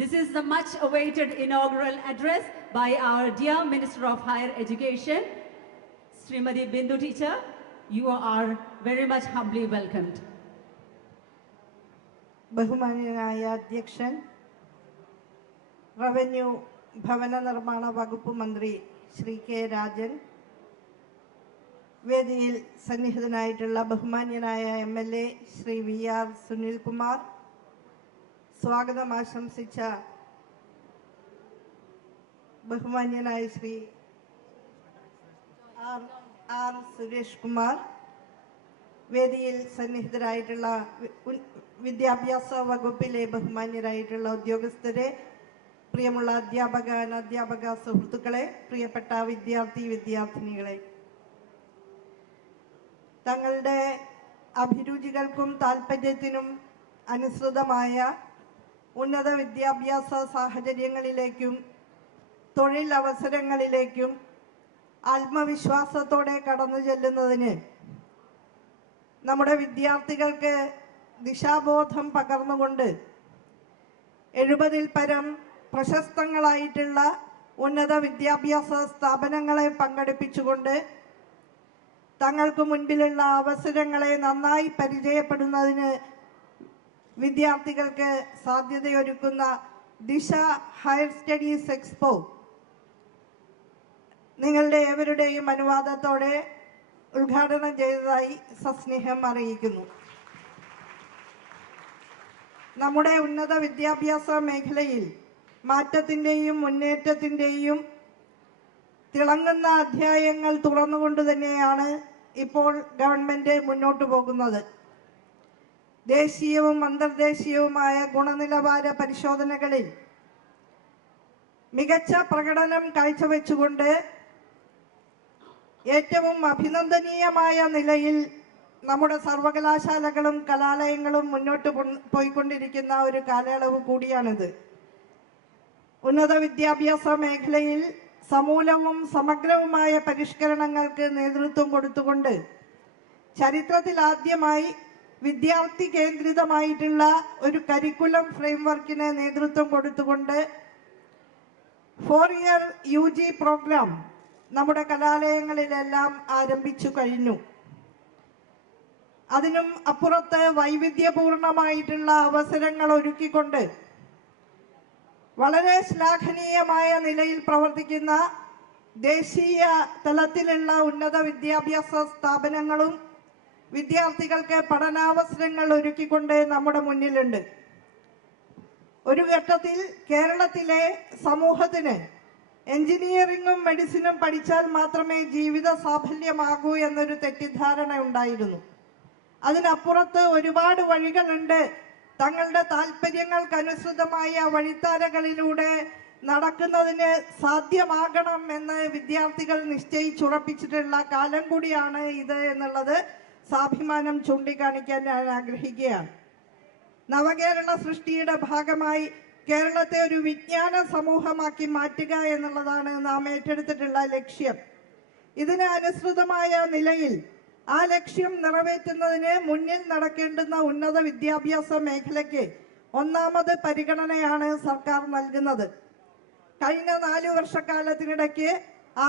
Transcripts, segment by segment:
This is the much awaited inaugural address by our dear Minister of Higher Education, Srimati Bindu teacher. You are very much humbly welcomed. ബഹുമാന്യനായ അധ്യക്ഷൻ, revenue ഭവന നിർമ്മാണ വകുപ്പ് മന്ത്രി Shri K Rajan, വേദിയിൽ സന്നിഹിതനായിട്ടുള്ള ബഹുമാന്യനായ MLA Shri VR Sunilkumar, സ്വാഗതം ആശംസിച്ച ബഹുമാന്യനായ ശ്രീ ആർ സുരേഷ് കുമാർ, വേദിയിൽ സന്നിഹിതരായിട്ടുള്ള വിദ്യാഭ്യാസ വകുപ്പിലെ ബഹുമാന്യരായിട്ടുള്ള ഉദ്യോഗസ്ഥരെ, പ്രിയമുള്ള അധ്യാപക അനധ്യാപക സുഹൃത്തുക്കളെ, പ്രിയപ്പെട്ട വിദ്യാർത്ഥിനികളെ, തങ്ങളുടെ അഭിരുചികൾക്കും താല്പര്യത്തിനും അനുസൃതമായ ഉന്നത വിദ്യാഭ്യാസ സാഹചര്യങ്ങളിലേക്കും തൊഴിൽ അവസരങ്ങളിലേക്കും ആത്മവിശ്വാസത്തോടെ കടന്നു ചെല്ലുന്നതിന് നമ്മുടെ വിദ്യാർത്ഥികൾക്ക് ദിശാബോധം പകർന്നുകൊണ്ട് 70-ൽ പരം പ്രശസ്തങ്ങളായിട്ടുള്ള ഉന്നത വിദ്യാഭ്യാസ സ്ഥാപനങ്ങളെ പങ്കെടുപ്പിച്ചുകൊണ്ട് തങ്ങൾക്ക് മുൻപിലുള്ള അവസരങ്ങളെ നന്നായി പരിചയപ്പെടുന്നതിന് വിദ്യാർത്ഥികൾക്ക് സാധ്യതയൊരുക്കുന്ന ദിശ ഹയർ സ്റ്റഡീസ് എക്സ്പോ നിങ്ങളുടെ ഏവരുടെയും അനുവാദത്തോടെ ഉദ്ഘാടനം ചെയ്തതായി സസ്നേഹം അറിയിക്കുന്നു. നമ്മുടെ ഉന്നത വിദ്യാഭ്യാസ മേഖലയിൽ മാറ്റത്തിൻ്റെയും മുന്നേറ്റത്തിൻ്റെയും തിളങ്ങുന്ന അധ്യായങ്ങൾ തുറന്നുകൊണ്ട് തന്നെയാണ് ഇപ്പോൾ ഗവൺമെൻറ് മുന്നോട്ട് പോകുന്നത്. ദേശീയവും അന്തർദേശീയവുമായ ഗുണനിലവാര പരിശോധനകളിൽ മികച്ച പ്രകടനം കാഴ്ചവെച്ചുകൊണ്ട് ഏറ്റവും അഭിനന്ദനീയമായ നിലയിൽ നമ്മുടെ സർവകലാശാലകളും കലാലയങ്ങളും മുന്നോട്ട് പോയിക്കൊണ്ടിരിക്കുന്ന ഒരു കാലയളവ് കൂടിയാണിത്. ഉന്നത വിദ്യാഭ്യാസ മേഖലയിൽ സമൂലവും സമഗ്രവുമായ പരിഷ്കരണങ്ങൾക്ക് നേതൃത്വം കൊടുത്തുകൊണ്ട് ചരിത്രത്തിൽ ആദ്യമായി വിദ്യാർത്ഥി കേന്ദ്രിതമായിട്ടുള്ള ഒരു കരിക്കുലം ഫ്രെയിംവർക്കിന് നേതൃത്വം കൊടുത്തുകൊണ്ട് 4-year UG പ്രോഗ്രാം നമ്മുടെ കലാലയങ്ങളിലെല്ലാം ആരംഭിച്ചു കഴിഞ്ഞു. അതിനും അപ്പുറത്ത് വൈവിധ്യപൂർണമായിട്ടുള്ള അവസരങ്ങൾ ഒരുക്കിക്കൊണ്ട് വളരെ ശ്ലാഘനീയമായ നിലയിൽ പ്രവർത്തിക്കുന്ന ദേശീയ തലത്തിലുള്ള ഉന്നത വിദ്യാഭ്യാസ സ്ഥാപനങ്ങളും വിദ്യാർത്ഥികൾക്ക് പഠനാവസരങ്ങൾ ഒരുക്കിക്കൊണ്ട് നമ്മുടെ മുന്നിലുണ്ട്. ഒരു ഘട്ടത്തിൽ കേരളത്തിലെ സമൂഹത്തിന് എഞ്ചിനീയറിംഗും മെഡിസിനും പഠിച്ചാൽ മാത്രമേ ജീവിത സാഫല്യമാകൂ എന്നൊരു തെറ്റിദ്ധാരണ ഉണ്ടായിരുന്നു. അതിനപ്പുറത്ത് ഒരുപാട് വഴികളുണ്ട്. തങ്ങളുടെ താല്പര്യങ്ങൾക്കനുസൃതമായ വഴിത്താരകളിലൂടെ നടക്കുന്നതിന് സാധ്യമാകണം എന്ന് വിദ്യാർത്ഥികൾ നിശ്ചയിച്ചുറപ്പിച്ചിട്ടുള്ള കാലം കൂടിയാണ് ഇത് എന്നുള്ളത് സാഭിമാനം ചൂണ്ടിക്കാണിക്കാൻ ഞാൻ ആഗ്രഹിക്കുകയാണ്. നവകേരള സൃഷ്ടിയുടെ ഭാഗമായി കേരളത്തെ ഒരു വിജ്ഞാന സമൂഹമാക്കി മാറ്റുക എന്നുള്ളതാണ് നാം ഏറ്റെടുത്തിട്ടുള്ള ലക്ഷ്യം. ഇതിന് അനുസൃതമായ നിലയിൽ ആ ലക്ഷ്യം നിറവേറ്റുന്നതിന് മുന്നിൽ നടക്കേണ്ടുന്ന ഉന്നത വിദ്യാഭ്യാസ മേഖലയ്ക്ക് ഒന്നാമത് പരിഗണനയാണ് സർക്കാർ നൽകുന്നത്. കഴിഞ്ഞ 4 വർഷക്കാലത്തിനിടയ്ക്ക്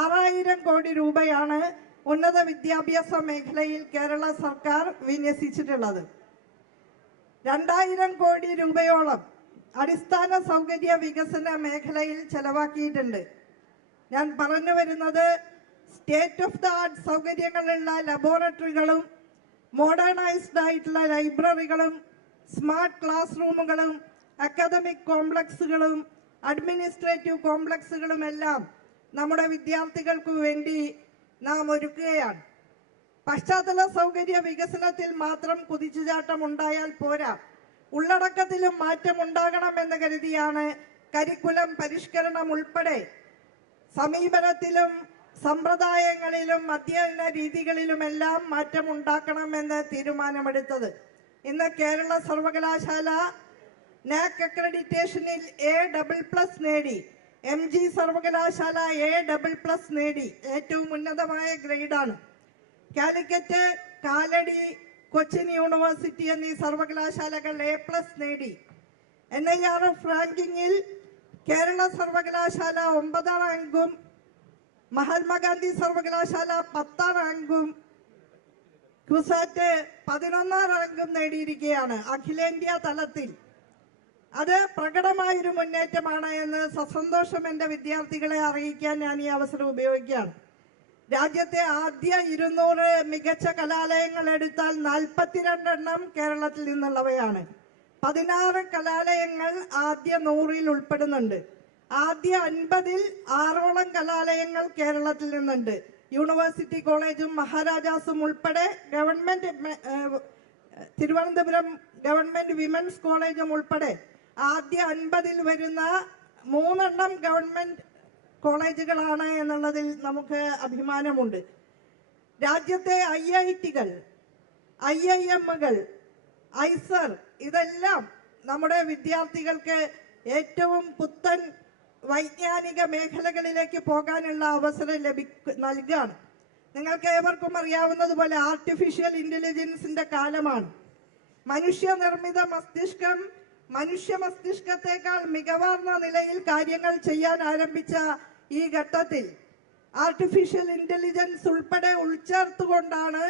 6000 കോടി രൂപയാണ് ഉന്നത വിദ്യാഭ്യാസ മേഖലയിൽ കേരള സർക്കാർ വിന്യസിച്ചിട്ടുള്ളത്. 2000 കോടി രൂപയോളം അടിസ്ഥാന സൗകര്യ വികസന മേഖലയിൽ ചെലവാക്കിയിട്ടുണ്ട്. ഞാൻ പറഞ്ഞു വരുന്നത് സ്റ്റേറ്റ് ഓഫ് ദ ആർട്ട് സൗകര്യങ്ങളുള്ള ലബോറട്ടറികളും മോഡേണൈസ്ഡ് ആയിട്ടുള്ള ലൈബ്രറികളും സ്മാർട്ട് ക്ലാസ് റൂമുകളും അക്കാദമിക് കോംപ്ലക്സുകളും അഡ്മിനിസ്ട്രേറ്റീവ് കോംപ്ലക്സുകളും എല്ലാം നമ്മുടെ വിദ്യാർത്ഥികൾക്ക് വേണ്ടി നാം ഒരുക്കുകയാണ്. പശ്ചാത്തല സൗകര്യ വികസനത്തിൽ മാത്രം കുതിച്ചുചാട്ടം ഉണ്ടായാൽ പോരാ, ഉള്ളടക്കത്തിലും മാറ്റം ഉണ്ടാകണമെന്ന് കരുതിയാണ് കരിക്കുലം പരിഷ്കരണം ഉൾപ്പെടെ സമീപനത്തിലും സമ്പ്രദായങ്ങളിലും അധ്യയന രീതികളിലുമെല്ലാം മാറ്റം ഉണ്ടാക്കണമെന്ന് തീരുമാനമെടുത്തത്. ഇന്ന് കേരള സർവകലാശാല NAC അക്രഡിറ്റേഷനിൽ A++ നേടി, MG സർവകലാശാല A++ നേടി, ഏറ്റവും ഉന്നതമായ ഗ്രേഡാണ്. കാലിക്കറ്റ്, കാലടി, കൊച്ചിൻ യൂണിവേഴ്സിറ്റി എന്നീ സർവകലാശാലകൾ A+ നേടി. NIRF റാങ്കിങ്ങിൽ കേരള സർവകലാശാല 9ാം റാങ്കും മഹാത്മാഗാന്ധി സർവകലാശാല 10ാം റാങ്കും ക്യുസാറ്റ് 11ാം റാങ്കും നേടിയിരിക്കുകയാണ് അഖിലേന്ത്യാ തലത്തിൽ. അത് പ്രകടമായൊരു മുന്നേറ്റമാണ് എന്ന് സസന്തോഷം എൻ്റെ വിദ്യാർത്ഥികളെ അറിയിക്കാൻ ഞാൻ ഈ അവസരം ഉപയോഗിക്കുകയാണ്. രാജ്യത്തെ ആദ്യ 200 മികച്ച കലാലയങ്ങൾ എടുത്താൽ 42 എണ്ണം കേരളത്തിൽ നിന്നുള്ളവയാണ്. 16 കലാലയങ്ങൾ ആദ്യ 100-ൽ ഉൾപ്പെടുന്നുണ്ട്. ആദ്യ 50-ൽ 6ഓളം കലാലയങ്ങൾ കേരളത്തിൽ നിന്നുണ്ട്. യൂണിവേഴ്സിറ്റി കോളേജും മഹാരാജാസും ഉൾപ്പെടെ തിരുവനന്തപുരം ഗവൺമെന്റ് വിമൻസ് കോളേജും ഉൾപ്പെടെ ആദ്യ 50-ൽ വരുന്ന 3 എണ്ണം ഗവൺമെന്റ് കോളേജുകളാണ് എന്നുള്ളതിൽ നമുക്ക് അഭിമാനമുണ്ട്. രാജ്യത്തെ IIT-കൾ, IIM-കൾ, ഐസർ ഇതെല്ലാം നമ്മുടെ വിദ്യാർത്ഥികൾക്ക് ഏറ്റവും പുത്തൻ വൈജ്ഞാനിക മേഖലകളിലേക്ക് പോകാനുള്ള അവസരം നൽകുകയാണ്. നിങ്ങൾക്ക് ഏവർക്കും അറിയാവുന്നതുപോലെ ആർട്ടിഫിഷ്യൽ ഇന്റലിജൻസിന്റെ കാലമാണ്. മനുഷ്യനിർമ്മിത മസ്തിഷ്കം മനുഷ്യ മസ്തിഷ്കത്തെക്കാൾ മികവാർന്ന നിലയിൽ കാര്യങ്ങൾ ചെയ്യാൻ ആരംഭിച്ച ഈ ഘട്ടത്തിൽ ആർട്ടിഫിഷ്യൽ ഇന്റലിജൻസ് ഉൾപ്പെടെ ഉൾച്ചേർത്തുകൊണ്ടാണ്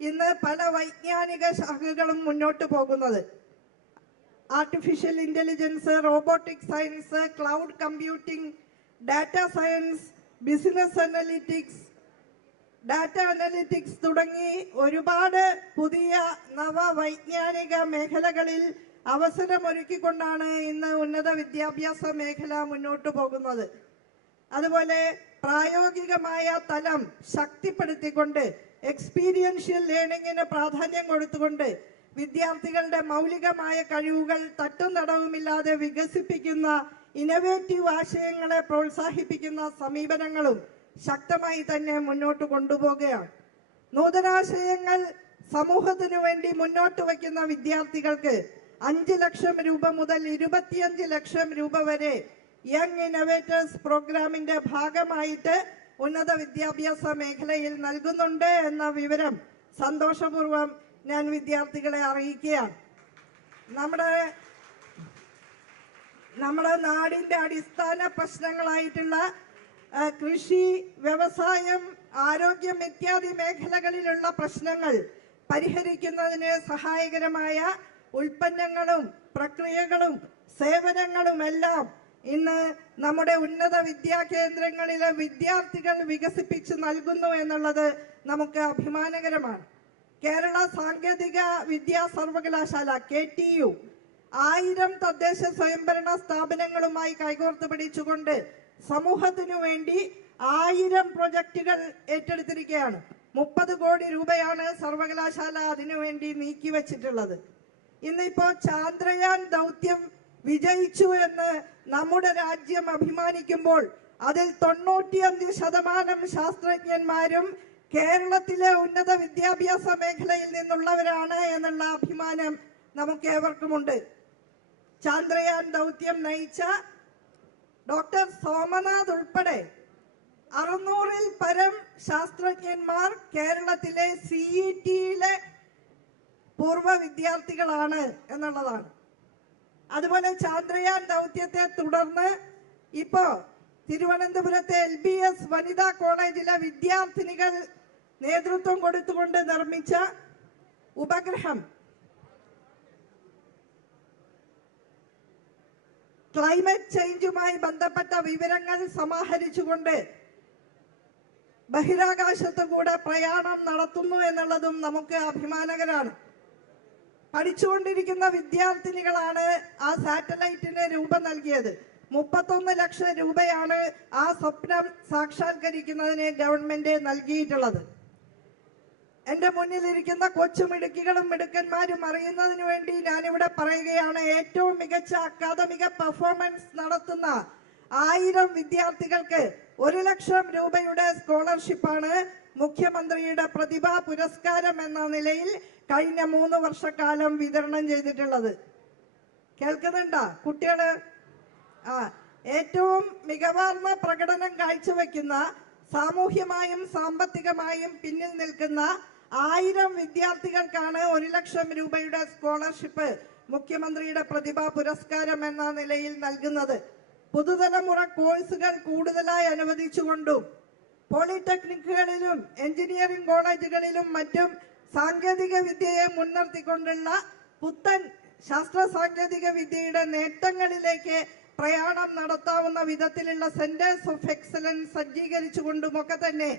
ഇന്ന് പല വൈജ്ഞാനിക ശാഖകളും മുന്നോട്ട് പോകുന്നത്. Artificial intelligence, robotic science, cloud computing, data science, business analytics, data analytics തുടങ്ങി ഒരുപാട് പുതിയ നവവൈജ്ഞാനിക മേഖലകളിൽ അവസരമൊരുക്കിക്കൊണ്ടാണ് ഇന്ന് ഉന്നത വിദ്യാഭ്യാസ മേഖല മുന്നോട്ട് പോകുന്നത്. അതുപോലെ പ്രായോഗികമായ തലം ശക്തിപ്പെടുത്തിക്കൊണ്ട് എക്സ്പീരിയൻഷ്യൽ ലേണിംഗിന് പ്രാധാന്യം കൊടുത്തുകൊണ്ട് വിദ്യാർത്ഥികളുടെ മൗലികമായ കഴിവുകൾ തട്ടും തടവുമില്ലാതെ വികസിപ്പിക്കുന്ന ഇന്നവേറ്റീവ് ആശയങ്ങളെ പ്രോത്സാഹിപ്പിക്കുന്ന സമീപനങ്ങളും ശക്തമായി തന്നെ മുന്നോട്ട് കൊണ്ടുപോവുകയാണ്. നൂതനാശയങ്ങൾ സമൂഹത്തിനു വേണ്ടി മുന്നോട്ട് വയ്ക്കുന്ന വിദ്യാർത്ഥികൾക്ക് 5 ലക്ഷം രൂപ മുതൽ 25 ലക്ഷം രൂപ വരെ യങ് ഇന്നോവേറ്റേഴ്സ് പ്രോഗ്രാമിന്റെ ഭാഗമായിട്ട് ഉന്നത വിദ്യാഭ്യാസ മേഖലയിൽ നൽകുന്നുണ്ട് എന്ന വിവരം സന്തോഷപൂർവ്വം ഞാൻ വിദ്യാർത്ഥികളെ അറിയിക്കുകയാണ്. നമ്മുടെ നാടിന്റെ അടിസ്ഥാന പ്രശ്നങ്ങളായിട്ടുള്ള കൃഷി, വ്യവസായം, ആരോഗ്യം ഇത്യാദി മേഖലകളിലുള്ള പ്രശ്നങ്ങൾ പരിഹരിക്കുന്നതിന് സഹായകരമായ ഉൽപ്പന്നങ്ങളും പ്രക്രിയകളും സേവനങ്ങളുമെല്ലാം ഇന്ന് നമ്മുടെ ഉന്നത വിദ്യാകേന്ദ്രങ്ങളിലെ വിദ്യാർത്ഥികൾ വികസിപ്പിച്ച് നൽകുന്നു എന്നുള്ളത് നമുക്ക് അഭിമാനകരമാണ്. കേരള സാങ്കേതിക വിദ്യാ സർവകലാശാല KTU 1000 തദ്ദേശ സ്വയംഭരണ സ്ഥാപനങ്ങളുമായി കൈകോർത്ത് പിടിച്ചുകൊണ്ട് സമൂഹത്തിനു വേണ്ടി 1000 പ്രൊജക്ടുകൾ ഏറ്റെടുത്തിരിക്കുകയാണ്. 30 കോടി രൂപയാണ് സർവകലാശാല അതിനുവേണ്ടി നീക്കിവച്ചിട്ടുള്ളത്. ഇന്നിപ്പോ ചാന്ദ്രയാൻ ദൗത്യം വിജയിച്ചു എന്ന് നമ്മുടെ രാജ്യം അഭിമാനിക്കുമ്പോൾ അതിൽ 95% ശാസ്ത്രജ്ഞന്മാരും കേരളത്തിലെ ഉന്നത വിദ്യാഭ്യാസ മേഖലയിൽ നിന്നുള്ളവരാണ് എന്നുള്ള അഭിമാനം നമുക്ക് ഏവർക്കുമുണ്ട്. ചാന്ദ്രയാൻ ദൗത്യം നയിച്ച ഡോക്ടർ സോമനാഥ് ഉൾപ്പെടെ 600-ൽ പരം ശാസ്ത്രജ്ഞന്മാർ കേരളത്തിലെ CET-യിലെ പൂർവ്വ വിദ്യാർത്ഥികളാണ് എന്നുള്ളതാണ്. അതുപോലെ ചാന്ദ്രയാൻ ദൗത്യത്തെ തുടർന്ന് ഇപ്പോ തിരുവനന്തപുരത്തെ LBS വനിതാ കോളേജിലെ വിദ്യാർത്ഥിനികൾ നേതൃത്വം കൊടുത്തുകൊണ്ട് നിർമ്മിച്ച ഉപഗ്രഹം ക്ലൈമറ്റ് ചേഞ്ചുമായി ബന്ധപ്പെട്ട വിവരങ്ങൾ സമാഹരിച്ചുകൊണ്ട് ബഹിരാകാശത്തു കൂടെ പ്രയാണം നടത്തുന്നു എന്നുള്ളതും നമുക്ക് അഭിമാനകരമാണ്. പഠിച്ചുകൊണ്ടിരിക്കുന്ന വിദ്യാർത്ഥിനികളാണ് ആ സാറ്റലൈറ്റിന് രൂപം നൽകിയത്. 31 ലക്ഷം രൂപയാണ് ആ സ്വപ്നം സാക്ഷാത്കരിക്കുന്നതിന് ഗവൺമെന്റ് നൽകിയിട്ടുള്ളത്. എന്റെ മുന്നിലിരിക്കുന്ന കൊച്ചുമിടുക്കികളും മിടുക്കന്മാരും അറിയുന്നതിന് വേണ്ടി ഞാനിവിടെ പറയുകയാണ്. ഏറ്റവും മികച്ച അക്കാദമിക പെർഫോമൻസ് നടത്തുന്ന 1000 വിദ്യാർത്ഥികൾക്ക് 1 ലക്ഷം രൂപയുടെ സ്കോളർഷിപ്പാണ് മുഖ്യമന്ത്രിയുടെ പ്രതിഭാ പുരസ്കാരം എന്ന നിലയിൽ കഴിഞ്ഞ 3 വർഷക്കാലം വിതരണം ചെയ്തിട്ടുള്ളത്. കേൾക്കുന്നുണ്ടോ കുട്ടികള്? ഏറ്റവും മികവാർന്ന പ്രകടനം കാഴ്ചവെക്കുന്ന, സാമൂഹ്യമായും സാമ്പത്തികമായും പിന്നിൽ നിൽക്കുന്ന 1000 വിദ്യാർത്ഥികൾക്കാണ് 1 ലക്ഷം രൂപയുടെ സ്കോളർഷിപ്പ് മുഖ്യമന്ത്രിയുടെ പ്രതിഭാ പുരസ്കാരം എന്ന നിലയിൽ നൽകുന്നത്. പുതുതലമുറ കോഴ്സുകൾ കൂടുതലായി അനുവദിച്ചുകൊണ്ടും പോളിടെക്നിക്കുകളിലും എഞ്ചിനീയറിംഗ് കോളേജുകളിലും മറ്റും സാങ്കേതിക വിദ്യയെ മുൻനിർത്തിക്കൊണ്ടുള്ള പുത്തൻ ശാസ്ത്ര സാങ്കേതിക വിദ്യയുടെ നേട്ടങ്ങളിലേക്ക് പ്രയാണം നടത്താവുന്ന വിധത്തിലുള്ള സെന്റേഴ്സ് ഓഫ് എക്സലൻസ് സജ്ജീകരിച്ചുകൊണ്ടുമൊക്കെ തന്നെ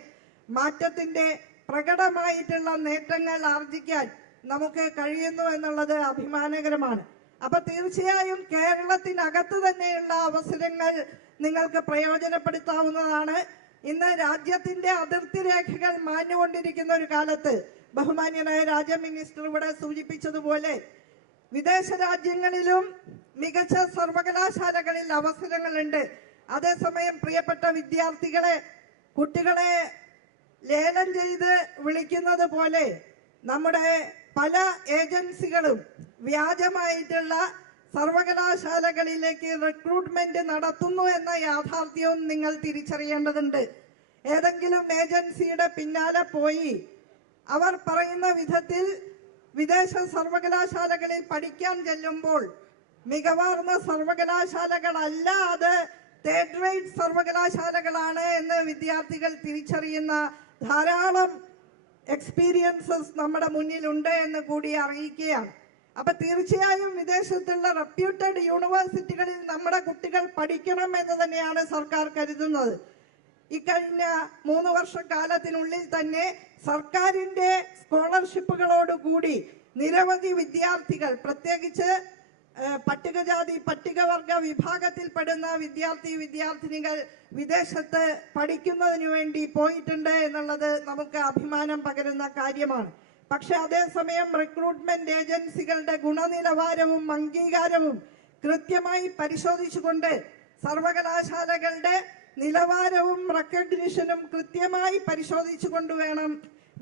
മാറ്റത്തിന്റെ പ്രകടമായിട്ടുള്ള നേട്ടങ്ങൾ ആർജിക്കാൻ നമുക്ക് കഴിയുന്നു എന്നുള്ളത് അഭിമാനകരമാണ്. അപ്പൊ തീർച്ചയായും കേരളത്തിനകത്ത് തന്നെയുള്ള അവസരങ്ങൾ നിങ്ങൾക്ക് പ്രയോജനപ്പെടുത്താവുന്നതാണ്. ഇന്ന് രാജ്യത്തിന്റെ അതിർത്തി രേഖകൾ മാഞ്ഞുകൊണ്ടിരിക്കുന്ന ഒരു കാലത്ത് ബഹുമാന്യനായ രാജ്യ മിനിസ്റ്റർ ഇവിടെ സൂചിപ്പിച്ചതുപോലെ വിദേശ രാജ്യങ്ങളിലും മികച്ച സർവകലാശാലകളിൽ അവസരങ്ങളുണ്ട്. അതേസമയം പ്രിയപ്പെട്ട വിദ്യാർത്ഥികളെ, കുട്ടികളെ ലേലം ചെയ്ത് വിളിക്കുന്നത് പോലെ നമ്മുടെ പല ഏജൻസികളും വ്യാജമായിട്ടുള്ള സർവകലാശാലകളിലേക്ക് റിക്രൂട്ട്മെന്റ് നടത്തുന്നു എന്ന യാഥാർത്ഥ്യവും നിങ്ങൾ തിരിച്ചറിയേണ്ടതുണ്ട്. ഏതെങ്കിലും ഏജൻസിയുടെ പിന്നാലെ പോയി അവർ പറയുന്ന വിധത്തിൽ വിദേശ സർവകലാശാലകളിൽ പഠിക്കാൻ ചെല്ലുമ്പോൾ മികവാർന്ന സർവകലാശാലകളല്ല, അത് തേർഡ് റേറ്റ് സർവകലാശാലകളാണ് എന്ന് വിദ്യാർത്ഥികൾ തിരിച്ചറിയുന്ന ധാരാളം എക്സ്പീരിയൻസസ് നമ്മുടെ മുന്നിലുണ്ട് എന്ന് കൂടി അറിയിക്കുകയാണ്. അപ്പൊ തീർച്ചയായും വിദേശത്തുള്ള റെപ്യൂട്ടഡ് യൂണിവേഴ്സിറ്റികളിൽ നമ്മുടെ കുട്ടികൾ പഠിക്കണം എന്ന് തന്നെയാണ് സർക്കാർ കരുതുന്നത്. ഇക്കഴിഞ്ഞ 3 വർഷക്കാലത്തിനുള്ളിൽ തന്നെ സർക്കാരിന്റെ സ്കോളർഷിപ്പുകളോടുകൂടി നിരവധി വിദ്യാർത്ഥികൾ, പ്രത്യേകിച്ച് പട്ടികജാതി പട്ടികവർഗ വിഭാഗത്തിൽപ്പെടുന്ന വിദ്യാർത്ഥിനികൾ വിദേശത്ത് പഠിക്കുന്നതിന് വേണ്ടി പോയിട്ടുണ്ട് എന്നുള്ളത് നമുക്ക് അഭിമാനം പകരുന്ന കാര്യമാണ്. പക്ഷെ അതേസമയം റിക്രൂട്ട്മെന്റ് ഏജൻസികളുടെ ഗുണനിലവാരവും അംഗീകാരവും കൃത്യമായി പരിശോധിച്ചുകൊണ്ട് സർവകലാശാലകളുടെ നിലവാരവും റെക്കഗ്നിഷനും കൃത്യമായി പരിശോധിച്ചുകൊണ്ട് വേണം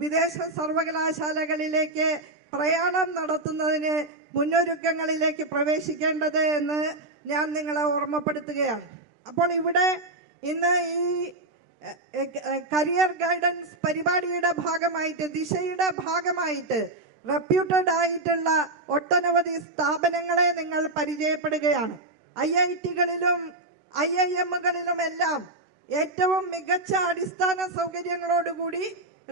വിദേശ സർവകലാശാലകളിലേക്ക് പ്രയാണം നടത്തുന്നതിന് മുന്നൊരുക്കങ്ങളിലേക്ക് പ്രവേശിക്കേണ്ടത് എന്ന് ഞാൻ നിങ്ങളെ ഓർമ്മപ്പെടുത്തുകയാണ്. അപ്പോൾ ഇവിടെ ഇന്ന് ഈ കരിയർ ഗൈഡൻസ് പരിപാടിയുടെ ഭാഗമായിട്ട്, ദിശയുടെ ഭാഗമായിട്ട് റെപ്യൂട്ടഡ് ആയിട്ടുള്ള ഒട്ടനവധി സ്ഥാപനങ്ങളെ നിങ്ങൾ പരിചയപ്പെടുകയാണ്. IIT-കളിലും IIM-കളിലും എല്ലാം ഏറ്റവും മികച്ച അടിസ്ഥാന സൗകര്യങ്ങളോടുകൂടി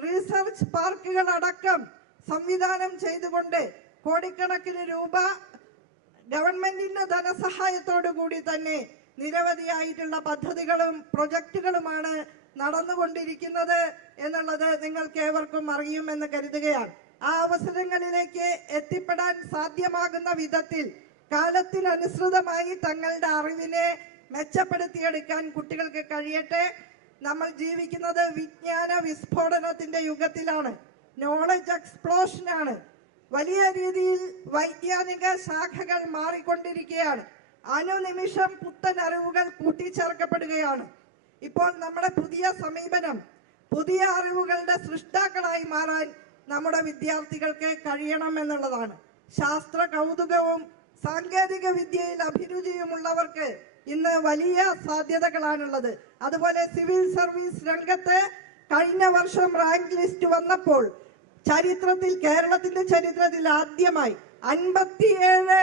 റിസർച്ച് പാർക്കുകൾ അടക്കം സംവിധാനം ചെയ്തുകൊണ്ട് കോടിക്കണക്കിന് രൂപ ഗവൺമെന്റിന്റെ ധനസഹായത്തോടു കൂടി തന്നെ നിരവധിയായിട്ടുള്ള പദ്ധതികളും പ്രൊജക്ടുകളുമാണ് നടന്നുകൊണ്ടിരിക്കുന്നത് എന്നുള്ളത് നിങ്ങൾക്ക് ഏവർക്കും അറിയുമെന്ന് കരുതുകയാണ്. ആ അവസരങ്ങളിലേക്ക് എത്തിപ്പെടാൻ സാധ്യമാകുന്ന വിധത്തിൽ കാലത്തിനനുസൃതമായി തങ്ങളുടെ അറിവിനെ മെച്ചപ്പെടുത്തിയെടുക്കാൻ കുട്ടികൾക്ക് കഴിയട്ടെ. നമ്മൾ ജീവിക്കുന്നത് വിജ്ഞാന വിസ്ഫോടനത്തിന്റെ യുഗത്തിലാണ്, നോളജ് എക്സ്പ്ലോഷനാണ്. വലിയ രീതിയിൽ വൈജ്ഞാനിക ശാഖകൾ മാറിക്കൊണ്ടിരിക്കുകയാണ്. അനുനിമിഷം പുത്തൻ അറിവുകൾ കൂട്ടിച്ചേർക്കപ്പെടുകയാണ്. ഇപ്പോൾ നമ്മുടെ പുതിയ സമീപനം പുതിയ അറിവുകളുടെ സൃഷ്ടാക്കളായി മാറാൻ നമ്മുടെ വിദ്യാർത്ഥികൾക്ക് കഴിയണം എന്നുള്ളതാണ്. ശാസ്ത്ര കൗതുകവും സാങ്കേതിക വിദ്യയിൽ അഭിരുചിയുമുള്ളവർക്ക് ഇന്ന് വലിയ സാധ്യതകളാണുള്ളത്. അതുപോലെ സിവിൽ സർവീസ് രംഗത്ത് കഴിഞ്ഞ വർഷം റാങ്ക് ലിസ്റ്റ് വന്നപ്പോൾ ചരിത്രത്തിൽ, കേരളത്തിന്റെ ചരിത്രത്തിൽ ആദ്യമായി 57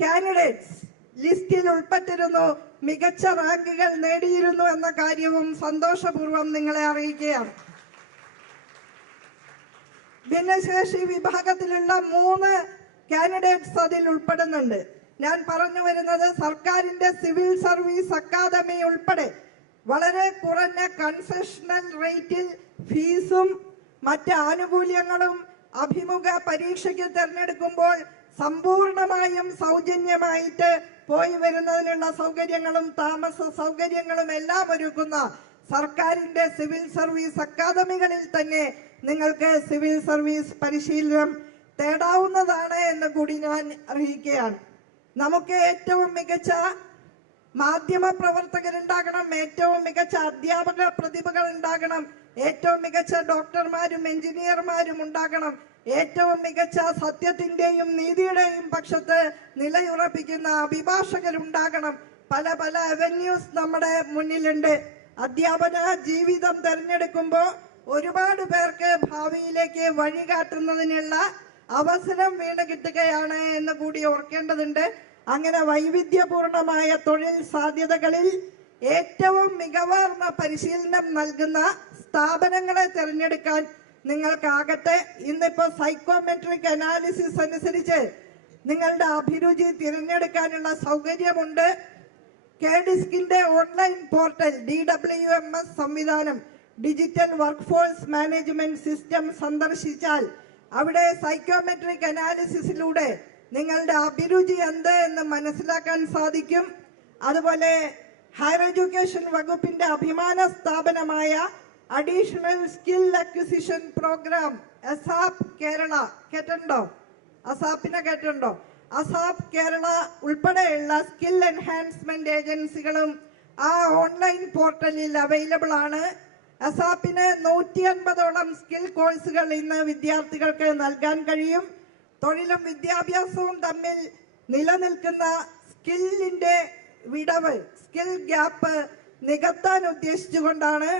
കാൻഡിഡേറ്റ്സ് ലിസ്റ്റിൽ ഉൾപ്പെട്ടിരുന്നു, മികച്ച റാങ്കുകൾ നേടിയിരുന്നു എന്ന കാര്യവും സന്തോഷപൂർവ്വം നിങ്ങളെ അറിയിക്കുകയാണ്. ഭിന്നശേഷി വിഭാഗത്തിലുള്ള 3 കാൻഡിഡേറ്റ്സ് അതിൽ ഉൾപ്പെടുന്നുണ്ട്. ഞാൻ പറഞ്ഞു വരുന്നത് സർക്കാരിന്റെ സിവിൽ സർവീസ് അക്കാദമി ഉൾപ്പെടെ വളരെ കുറഞ്ഞ കൺസെഷണൽ റേറ്റിൽ ഫീസും മറ്റ് ആനുകൂല്യങ്ങളും അഭിമുഖ പരീക്ഷയ്ക്ക് തിരഞ്ഞെടുക്കുമ്പോൾ സമ്പൂർണമായും സൗജന്യമായിട്ട് പോയി വരുന്നതിനുള്ള സൗകര്യങ്ങളും താമസ സൗകര്യങ്ങളും എല്ലാം ഒരുക്കുന്ന സർക്കാരിന്റെ സിവിൽ സർവീസ് അക്കാദമികളിൽ തന്നെ നിങ്ങൾക്ക് സിവിൽ സർവീസ് പരിശീലനം തേടാവുന്നതാണ് എന്ന് കൂടി ഞാൻ അറിയിക്കുകയാണ്. നമുക്ക് ഏറ്റവും മികച്ച മാധ്യമ പ്രവർത്തകരുണ്ടാകണം, ഏറ്റവും മികച്ച അധ്യാപക പ്രതിഭകൾ ഉണ്ടാകണം, ഏറ്റവും മികച്ച ഡോക്ടർമാരും എഞ്ചിനീയർമാരും ഉണ്ടാകണം, ഏറ്റവും മികച്ച സത്യത്തിന്റെയും നീതിയുടെയും പക്ഷത്ത് നിലയുറപ്പിക്കുന്ന അഭിഭാഷകരുണ്ടാകണം. പല പല അവന്യൂസ് നമ്മുടെ മുന്നിലുണ്ട്. അധ്യാപന ജീവിതം തിരഞ്ഞെടുക്കുമ്പോൾ ഒരുപാട് പേർക്ക് ഭാവിയിലേക്ക് വഴികാട്ടുന്നതിനുള്ള അവസരം വീണ് കിട്ടുകയാണ് എന്ന് കൂടി ഓർക്കേണ്ടതുണ്ട്. അങ്ങനെ വൈവിധ്യപൂർണമായ തൊഴിൽ സാധ്യതകളിൽ ഏറ്റവും മികവാർന്ന പരിശീലനം നൽകുന്ന സ്ഥാപനങ്ങളെ തിരഞ്ഞെടുക്കാൻ നിങ്ങൾക്കാകട്ടെ. ഇന്നിപ്പോ സൈക്കോമെട്രിക് അനാലിസിസ് അനുസരിച്ച് നിങ്ങളുടെ അഭിരുചി തിരഞ്ഞെടുക്കാനുള്ള സൗകര്യമുണ്ട്. കെഡിസ്കിന്റെ ഓൺലൈൻ പോർട്ടൽ DWMS സംവിധാനം digital workforce management system സന്ദർശിച്ചാൽ അവിടെ സൈക്കോമെട്രിക് അനാലിസിസിലൂടെ നിങ്ങളുടെ അഭിരുചി എന്ത് എന്ന് മനസ്സിലാക്കാൻ സാധിക്കും. അതുപോലെ ഹയർ എഡ്യൂക്കേഷൻ വകുപ്പിന്റെ അഭിമാന സ്ഥാപനമായ additional skill acquisition program ASAP Kerala കേട്ടിട്ടുണ്ടോ? അസാപ്പിനെ കേട്ടിട്ടുണ്ടോ? അസാപ് കേരള ഉൾപ്പെടെയുള്ള സ്കിൽ എൻഹാൻസ്മെന്റ് ഏജൻസികളും ആ ഓൺലൈൻ പോർട്ടലിൽ അവൈലബിൾ ആണ്. അസാപ്പിന് 150ഓളം സ്കിൽ കോഴ്സുകൾ ഇന്ന് വിദ്യാർത്ഥികൾക്ക് നൽകാൻ കഴിയും. തൊഴിലും വിദ്യാഭ്യാസവും തമ്മിൽ നിലനിൽക്കുന്ന സ്കില്ലിന്റെ വിടവ്, സ്കിൽ ഗ്യാപ്പ് നികത്താൻ ഉദ്ദേശിച്ചുകൊണ്ടാണ്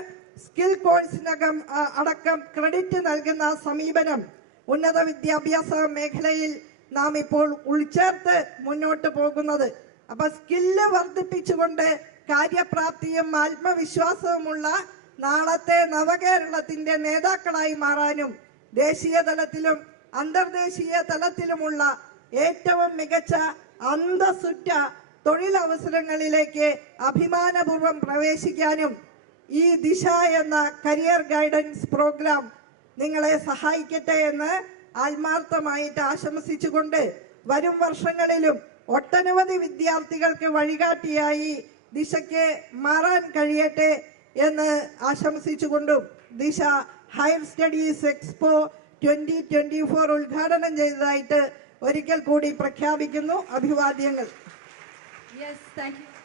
സ്കിൽ കോഴ്സിനകം അടക്കം ക്രെഡിറ്റ് നൽകുന്ന സമീപനം ഉന്നത വിദ്യാഭ്യാസ മേഖലയിൽ നാം ഇപ്പോൾ ഉൾച്ചേർത്ത് മുന്നോട്ട് പോകുന്നത്. അപ്പൊ സ്കില്ല് വർദ്ധിപ്പിച്ചുകൊണ്ട് കാര്യപ്രാപ്തിയും ആത്മവിശ്വാസവുമുള്ള നാളത്തെ നവകേരളത്തിന്റെ നേതാക്കളായി മാറാനും ദേശീയ തലത്തിലും അന്തർദേശീയ തലത്തിലുമുള്ള ഏറ്റവും മികച്ച അന്തസ്സുറ്റ തൊഴിലവസരങ്ങളിലേക്ക് അഭിമാനപൂർവ്വം പ്രവേശിക്കാനും ഈ ദിശ എന്ന കരിയർ ഗൈഡൻസ് പ്രോഗ്രാം നിങ്ങളെ സഹായിക്കട്ടെ എന്ന് ആത്മാർത്ഥമായിട്ട് ആശംസിച്ചുകൊണ്ട് വരും വർഷങ്ങളിലും ഒട്ടനവധി വിദ്യാർത്ഥികൾക്ക് വഴികാട്ടിയായി ദിശയ്ക്ക് മാറാൻ കഴിയട്ടെ എന്ന് ആശംസിച്ചുകൊണ്ടും ദിശ ഹയർ സ്റ്റഡീസ് എക്സ്പോ 2024 ഉദ്ഘാടനം ചെയ്തതായിട്ട് ഒരിക്കൽ കൂടി പ്രഖ്യാപിക്കുന്നു. അഭിവാദ്യങ്ങൾ. Yes, thank you.